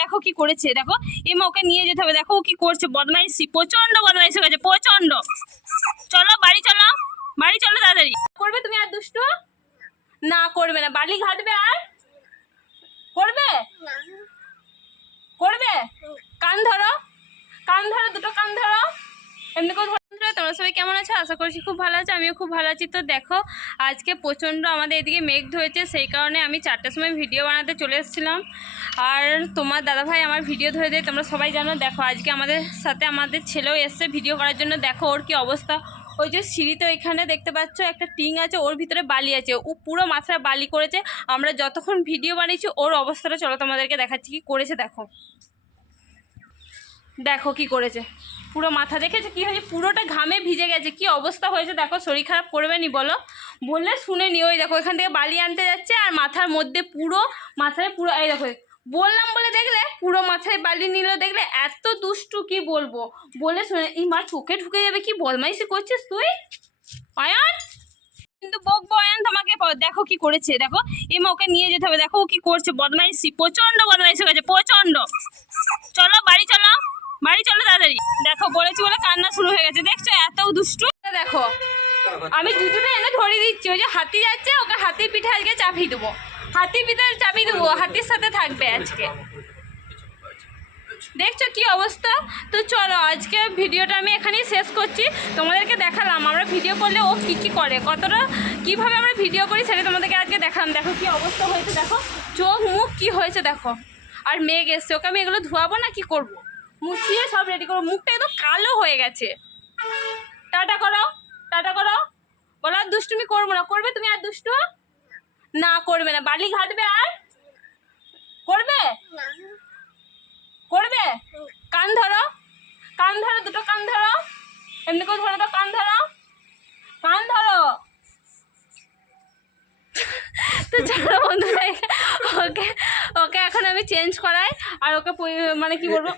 দেখো কি করেছে, দেখো এমা ওকে নিয়ে যেতে হবে। দেখো ও কি করছে, বদমাইশি, প্রচন্ড বদমাইশি হয়ে গেছে, প্রচন্ড। চলো বাড়ি চলো, বাড়ি চলো তাড়াতাড়ি। করবে তুমি আর দুষ্টু? না করবে না। বালি ঘাটবে আর করবে? করবে? কান ধরো, কান ধরো, দুটো কান ধরো, এমনি করে ধরো। তোমরা সবাই কেমন আছো? আশা করছি খুব ভালো আছো, আমিও খুব ভালো আছি। তো দেখো আজকে প্রচণ্ড আমাদের এদিকে মেঘ ধরেছে, সেই কারণে আমি 4টার সময় ভিডিও বানাতে চলে এসেছিলাম। আর তোমার দাদাভাই আমার ভিডিও ধরে দেয়, তোমরা সবাই জানো। দেখো আজকে আমাদের সাথে আমাদের ছেলেও এসছে ভিডিও করার জন্য। দেখো ওর কি অবস্থা, ওই যে সিঁড়িতে ওইখানে দেখতে পাচ্ছ একটা টিং আছে, ওর ভিতরে বালি আছে, ও পুরো মাথায় বালি করেছে। আমরা যতক্ষণ ভিডিও বানিয়েছি ওর অবস্থাটা চলো তোমাদেরকে দেখাচ্ছি কি করেছে। দেখো দেখো কি করেছে, পুরো মাথা দেখেছে কি হয়েছে, পুরোটা ঘামে ভিজে গেছে, কি অবস্থা হয়েছে। দেখো শরীর খারাপ করবে নি বলো, বললে শুনে নি। ওই দেখো এখান থেকে বালি আনতে যাচ্ছে আর মাথার মধ্যে পুরো মাথায় পুরো, এই দেখো বললাম বলে দেখলে পুরো মাথায় বালি নিল, দেখলে এত দুষ্টু কি বলবো। বলে শুনে এই মার চোখে ঢুকে যাবে, কি বদমাইশি করছিস তুই অয়ন, কিন্তু বকবো অয়ন তোমাকে। দেখো কি করেছে, দেখো এমা ওকে নিয়ে যেতে হবে। দেখো ও কি করছে, বদমাইশি, প্রচন্ড বদমাইশি হয়ে গেছে, প্রচন্ড। চলো বাড়ি চলো, বাড়ি চলো তাড়াতাড়ি। দেখো বলেছি বলে কান্না শুরু হয়ে গেছে, দেখছো এত দুষ্টু। দেখো আমি দুটোটা এনে ধরিয়ে দিচ্ছি, ওই যে হাতি যাচ্ছে ওকে হাতির পিঠে আজকে চাপিয়ে দেবো, হাতির পিঠে চাপিয়ে দেবো, হাতির সাথে থাকবে আজকে। দেখছো কি অবস্থা। তো চলো আজকে ভিডিওটা আমি এখানেই শেষ করছি। তোমাদেরকে দেখালাম আমরা ভিডিও করলে ও কী কী করে, কতটা কীভাবে আমরা ভিডিও করি সেটা তোমাদেরকে আজকে দেখালাম। দেখো কি অবস্থা হয়েছে, দেখো চোখ মুখ কি হয়েছে দেখো। আর মেঘ এসছে, ওকে আমি এগুলো ধোয়াবো না, কি করব, মুছিয়ে সব রেডি করবো। মুখটা একদম কালো হয়ে গেছে। টাটা করো, টাটা করো, বলো আর দুষ্টুমি করবো না। করবে তুমি আর দুষ্টু? না করবে না। বালি ঘাটবে আর করবে? করবে? কান ধরো, কান ধরো, দুটো কান ধরো, এমনি করে ধরো তো, কান ধরো, কান ধরো। তো চলো বন্ধুরা ওকে ওকে এখন আমি চেঞ্জ করাই আর ওকে মানে কি বলবো,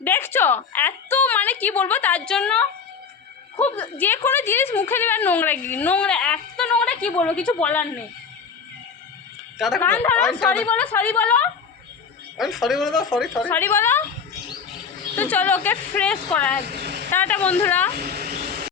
দেখছো এত মানে কি বলবো, তার জন্য খুব যে কোনো জিনিস মুখে নেবার নোংরা, নোংরা এত নোংরা, কি বলবো কিছু বলার নেই। কান ধরো, সরি বলো, সরি বলো, সরি বলে দাও, সরি সরি সরি বলো। তো চলো ওকে ফ্রেশ করা। টাটা বন্ধুরা।